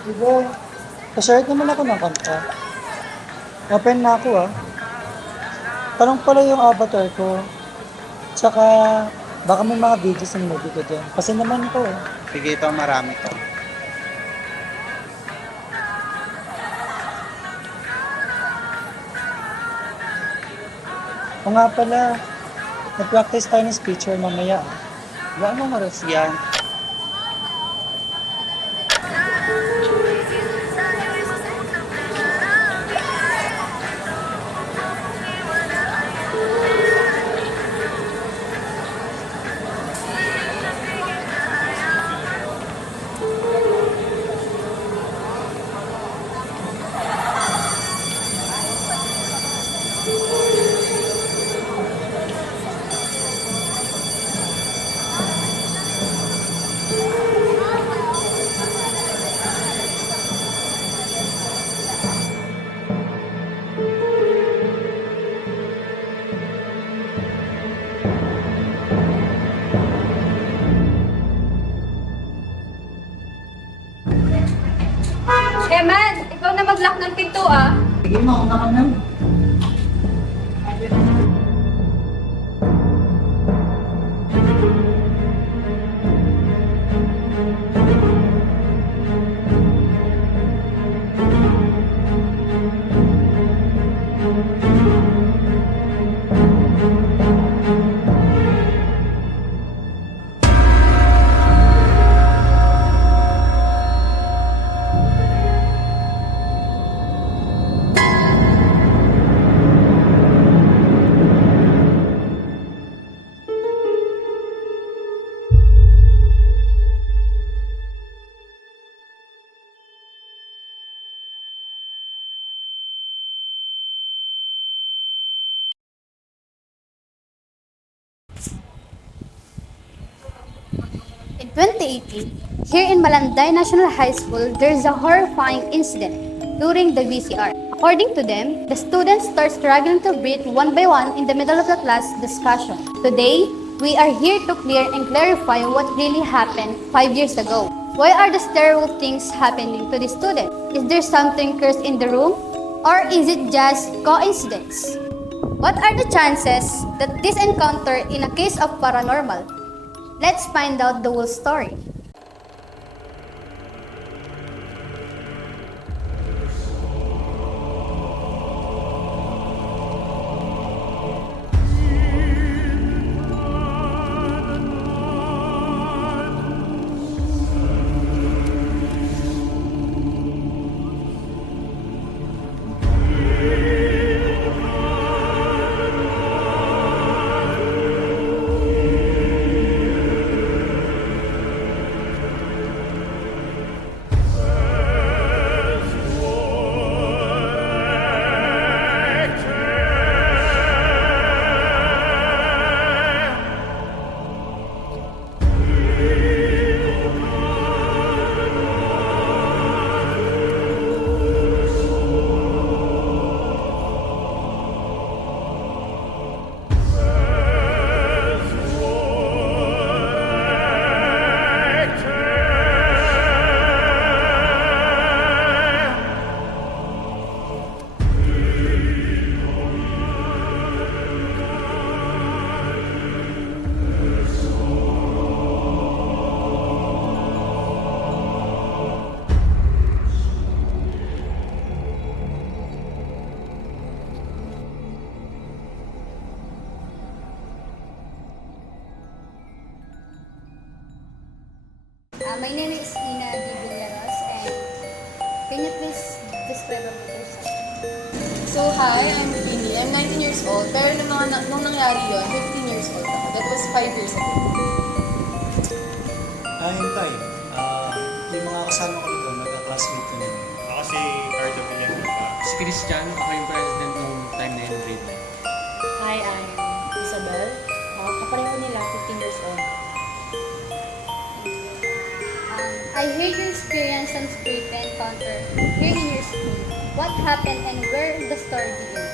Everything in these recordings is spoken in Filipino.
Diba, pa-share naman ako ng kanta. Open na ako Parang pala yung avatar ko. Tsaka, baka may mga videos ng movie ko dyan. Kasi naman ko Sige, ito marami to. O nga pala, nag-practice tayo ng speech mamaya. Wala mong oras yan. Man, ikaw na mag-lock ng pinto Sige, mauna ka na. In 2018, here in Malanday National High School, there's a horrifying incident during the VCR. According to them, the students start struggling to breathe one by one in the middle of the class discussion. Today, we are here to clear and clarify what really happened 5 years ago. Why are the terrible things happening to the students? Is there something cursed in the room? Or is it just coincidence? What are the chances that this encounter in a case of paranormal? Let's find out the whole story. My name is Ina D. Villaros, and can you please describe about yourself? So, hi, I'm Vinny. I'm 19 years old. Pero nung nangyari yun, 15 years old ako. That was 5 years ago. Hintay. Yung mga kasama ko dito, nagka-classmate ko nila. Ako si Cardo Villanueva. Si Christian, ako yung president nung time na yun, grade 9. Hi, I'm Isabel. Kapareho nila, 15 years old. I heard you experienced some spirit encounter here in your school. What happened and where the story began?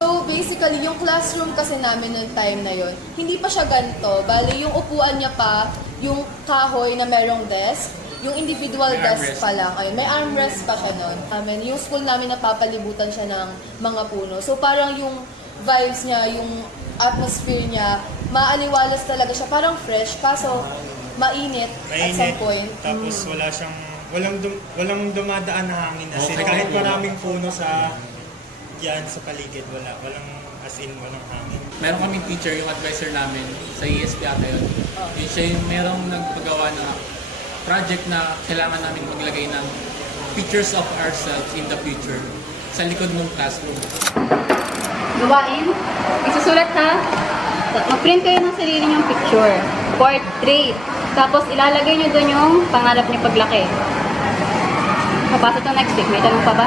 So basically, yung classroom kasi namin noong time na yon, hindi pa siya ganito. Bale, yung upuan niya pa, yung kahoy na merong desk, yung individual desk pa lang. Ayun, may armrest pa siya noon. Yung school namin napapalibutan siya ng mga puno. So parang yung vibes niya, yung atmosphere niya, maaliwalas talaga siya. Parang fresh, kaso mainit at some point. Tapos walang dumadaan na hangin. As in, kahit maraming puno sa paligid, walang hangin. Meron kaming teacher, yung advisor namin sa ESP ata yun. Yun siya yung merong nagpagawa na project na kailangan namin maglagay ng pictures of ourselves in the future sa likod ng classroom. Gawain, isusulat ha. Mag-print kayo ng sarili niyong picture, portrait. Tapos ilalagay niyo doon yung pangarap niyo paglaki. Papasok to next week. May tanong pa ba?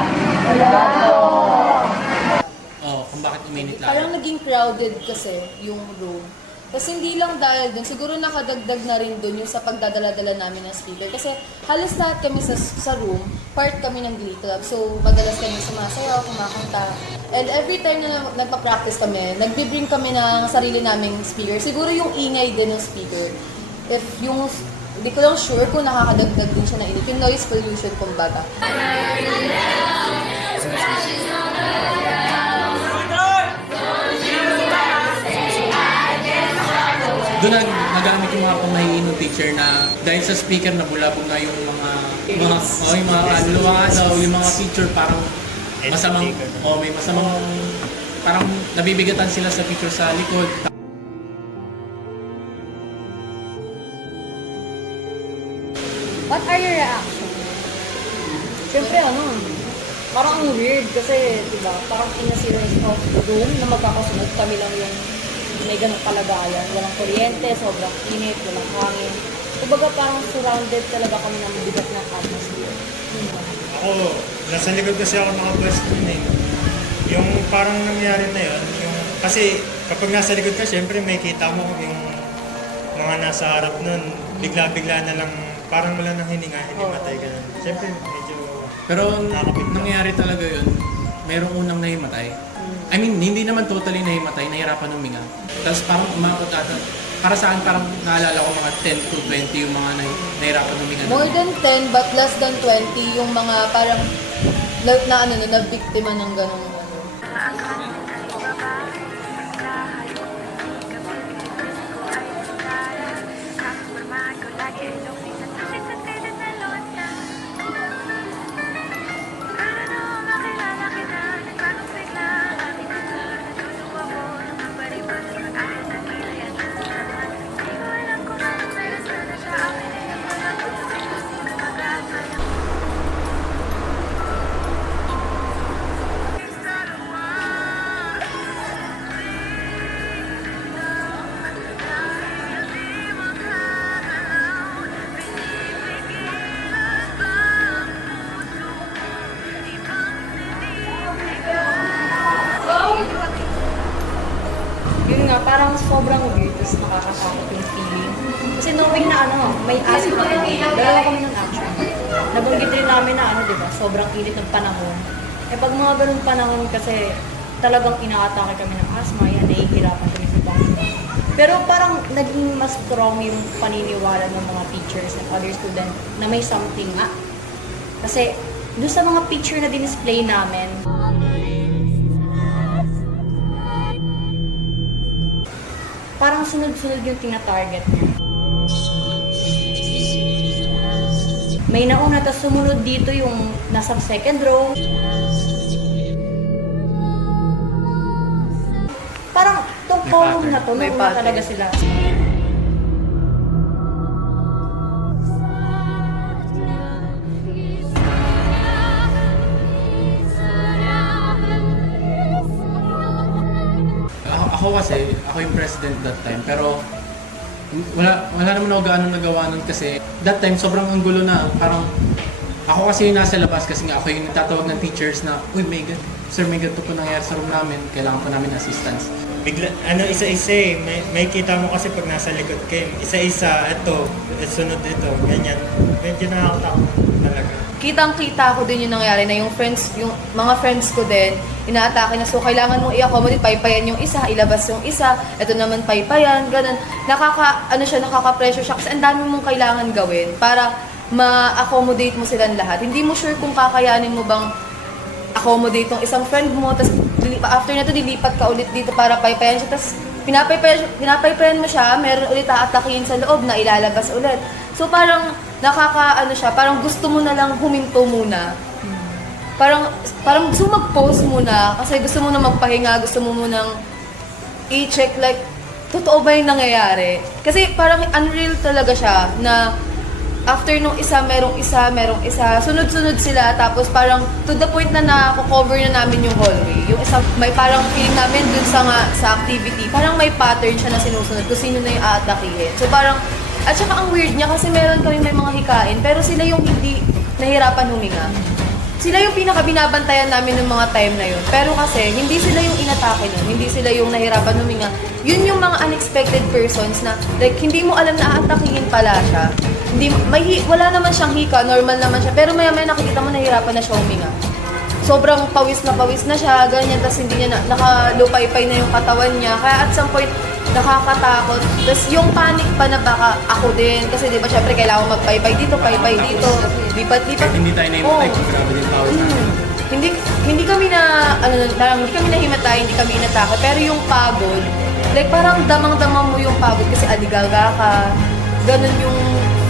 Kung bakit uminit lang. Parang naging crowded kasi yung room. Kasi hindi lang dahil dun, siguro nakadagdag na rin dun yung sa pagdadala-dala namin ng speaker. Kasi halos lahat kami sa room, part kami ng Glee Club. So madalas kami sumasayaw, kumakanta. And every time na nagpa-practice kami, nagbe-bring kami ng sarili naming speaker. Siguro yung ingay din ng speaker. If yung, hindi ko lang sure kung nakakadagdag din siya na init. Yung noise pollution kumbaga. Doon nagamit yung mga pamahiinong teacher na dahil sa speaker na bulabog na yung mga luwagaw, yung mga teacher parang masamang, may masamang, parang nabibigatan sila sa picture sa likod. What are your reactions? Siyempre, parang ang weird kasi, di ba, parang in a series of room na magkakasunod, kami lang yung may ganong kalagayan. Walang kuryente, sobrang init, walang hangin. Kumbaga parang surrounded talaga kami ng bigat ng atmosphere. Ako, nasa likod kasi ako nakapwesto nun eh. Yung parang nangyari na yun, kasi kapag nasa likod ka, syempre may kita mo yung mga nasa harap nun, bigla-bigla na lang, parang wala nang hininga, hindi matay ka nun. Syempre, medyo Pero nangyari talaga yun, merong unang nahimatay. I mean, hindi naman totally nahimatay, nahirapan huminga. Tapos parang umabot ata, para saan parang naalala ko mga 10 to 20 yung mga nahirapan huminga. More than 10 but less than 20 yung mga parang na biktima ng ganung Yun nga, parang sobrang weird, tapos nakakatakot yung feeling. Kasi knowing na may asthma kami, dalawa kami ng action. Nabanggit rin namin na di ba, sobrang init ng panahon. Pag mga ganung panahon kasi talagang inaatake kami ng asthma, nahihirapan kami sa pangita. Pero parang naging mas strong yung paniniwala ng mga teachers and other students na may something nga. Kasi doon sa mga picture na display namin, parang sunod-sunod yung tina-target niya. May nauna, tapos sumunod dito yung nasa second row. Parang itong column na to, nauna talaga sila. Ako kasi, ako yung president that time, pero wala naman ako gaano nagawa nun kasi that time sobrang anggulo na, parang ako kasi yung nasa labas kasi nga ako yung nagtatawag ng teachers na, uy, may sir, may ganito po nangyari sa room namin, kailangan po namin assistance. Bigla, isa-isa eh. May kita mo kasi pag nasa likod kayo. Isa-isa, ito, sunod ito, ganyan. Medyo nakakatakot talaga. Kitang-kita ko din yung nangyari na yung mga friends ko din, inaatake na, so kailangan mong i-accommodate, paypayan yung isa, ilabas yung isa, ito naman paypayan, ganun. Nakaka-pressure siya kasi ang dami mong kailangan gawin para ma-accommodate mo silang lahat. Hindi mo sure kung kakayanin mo bang accommodate tong isang friend mo, tapos after na to dilipat ka ulit dito para paypayan siya, tapos pinapaypayan mo siya, meron ulit aatakihin sa loob na ilalabas ulit. So parang parang gusto mo na lang huminto muna. Parang gusto mo mag-pause muna kasi gusto mo na magpahinga, gusto mo munang i-check like totoo ba yung nangyayari. Kasi parang unreal talaga siya na after nung merong isa, sunod-sunod sila, tapos parang to the point na nako-cover na namin yung hallway. Yung isa, may parang feeling namin dun sa activity, parang may pattern siya na sinusunod kung sino na yung aatakihin. So parang, at saka ang weird niya kasi meron kami may mga hikain, pero sila yung hindi nahirapan huminga. Sila yung pinaka-binabantayan namin ng mga time na yun. Pero kasi, hindi sila yung inatake nun, hindi sila yung nahirapan huminga. Yun yung mga unexpected persons na, like, hindi mo alam na aatakihin pala siya. Wala naman siyang hika, normal naman siya, pero maya-maya nakikita mo nahirapan na siya huminga. Sobrang pawis na siya, ganyan, tapos hindi niya nakalupay-pay na yung katawan niya. Kaya at some point, nakakatakot. Tapos yung panic pa na baka ako din, kasi di ba syempre kailangan magpaypay dito, lipat-lipat. Hindi tayo na-himatay kung grabe din tawag namin. Hindi kami nahimatay, hindi kami inatake, pero yung pagod, like parang damang-damang mo yung pagod kasi aligaga ka. Ganun yung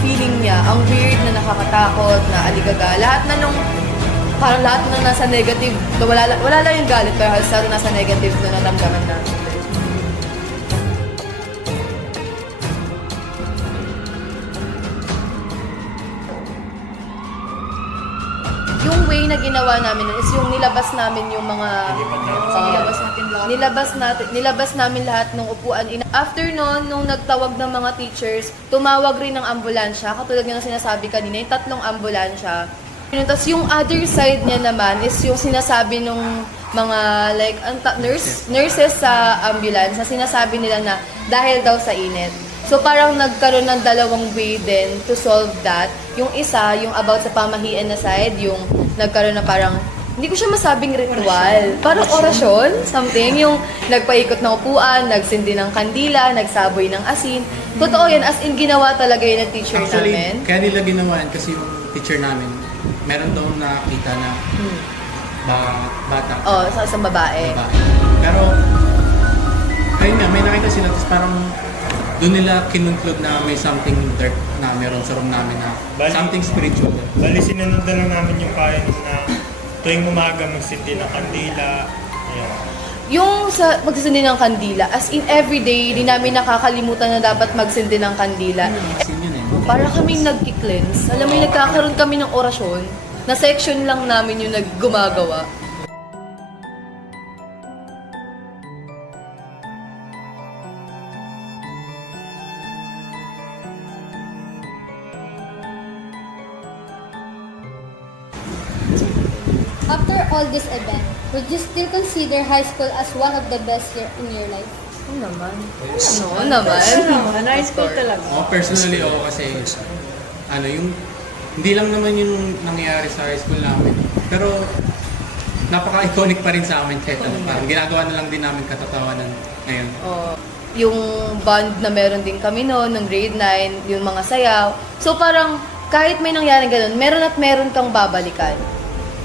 feeling niya, ang weird na nakakatakot, na aligaga. Lahat ng nasa negative, wala lang yung galit, pero halos lalo nasa negative na naramdaman natin. Yung way na ginawa namin nun is yung nilabas namin yung mga nilabas namin lahat ng upuan. After nun, nung nagtawag ng mga teachers, tumawag rin ng ambulansya. Katulad nga ng sinasabi kanina, yung 3 ambulansya. Tapos yung other side niya naman is yung sinasabi nung mga like nurses sa ambulance na sinasabi nila na dahil daw sa init. So parang nagkaroon ng dalawang way din to solve that. Yung isa, yung about sa pamahiin na side, yung nagkaroon na parang, hindi ko siya masabing ritual. Parang orasyon, something. Yung nagpaikot ng upuan, nagsindi ng kandila, nagsaboy ng asin. Totoo yan, as in ginawa talaga yun ng teacher namin. Kaya nila ginawa yan kasi yung teacher namin, meron daw nakakita na bata. Sa isang babae. Pero, ayun nga, may nakita sila, tapos parang doon nila kinunclude na may something dark na meron sa room namin na something spiritual. Bali, sinunod na lang namin yung payo na tuwing umaga magsindi ng kandila. Ayan. Yung sa magsindi ng kandila, as in everyday, di namin nakakalimutan na dapat magsindi ng kandila. Para kaming nag-cleanse. Alam mo yung nagkakaroon kami ng orasyon, na section lang namin yung naggumagawa. After all this event, would you still consider high school as one of the best year in your life? Oo naman. High school talaga. Personally ako kasi, yung, hindi lang naman yung nangyayari sa high school namin. Pero, napaka-iconic pa rin sa amin kahit parang ginagawa na lang din namin katatawanan ngayon. Yung band na meron din kami noon, ng grade 9, yung mga sayaw. So parang, kahit may nangyari ganun, meron at meron kang babalikan.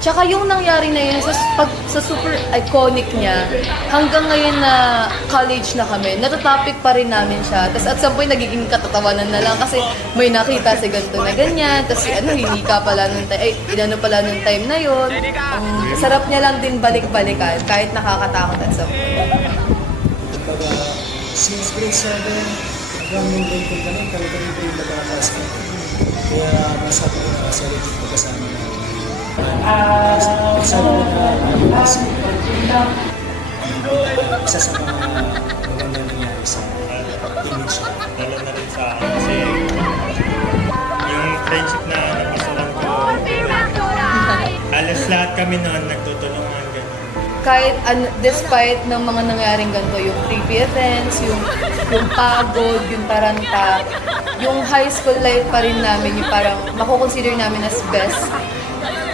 Tsaka yung nangyari na yun, sa super iconic niya, hanggang ngayon na college na kami, natatopic pa rin namin siya. Tapos at some point, nagiging katatawanan na lang kasi may nakita si ganito na ganyan. Tapos hindi ka pala nung time, pala nung time na yun. Ang sarap niya lang din balik-balikan, kahit nakakatakot at some point. Kumbaga, since grade 7, hanggang yung grade 10 ka lang, talagang yung grade nagkakasma. Kaya nasabi ko na sa legit pagkasama na. Sabi ko na isa sa mga magandang nangyari sa image niya. Lalo na rin sa akin kasi yung friendship na napasukan ko, alas lahat kami noon nagtutulungan gano'n. kahit despite ng mga nangyaring ganito, yung creepy events, yung pagod, yung taranta, yung high school life pa rin namin, yung parang makukonsider namin as best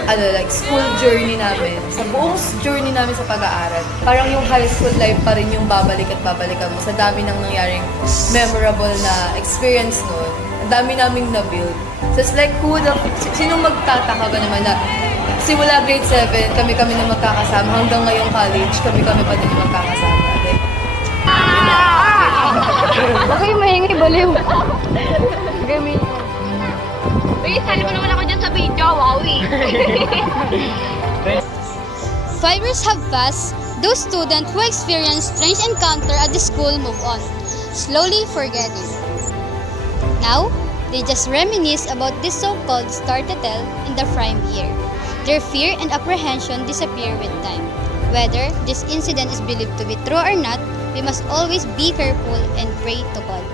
like school journey namin, sa buong journey namin sa pag-aaral. Parang yung high school life pa rin yung babalik at babalikan mo sa dami ng nangyaring memorable na experience noon. Ang dami naming na-build. So it's like, sino magtataka ba naman na simula grade 7, kami na magkakasama, hanggang ngayong college, kami pa din magkakasama. Like, Huwag kayo mahingi, baliw. Huwag kayo mahingi. Uy, sali mo naman ako dyan sa video, wowie. 5 years have passed. Those students who experienced strange encounter at the school move on, slowly forgetting. Now, they just reminisce about this so-called star to tell in the prime year. Their fear and apprehension disappear with time. Whether this incident is believed to be true or not, we must always be careful and pray to God.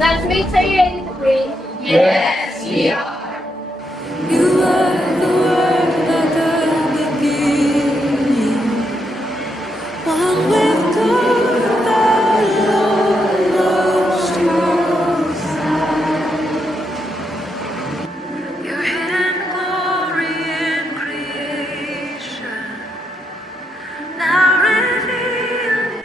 Classmates, are you ready to pray? Yes, we are. You are the word at the beginning, one with God, the Lord most high. Your hidden glory in creation, now revealed.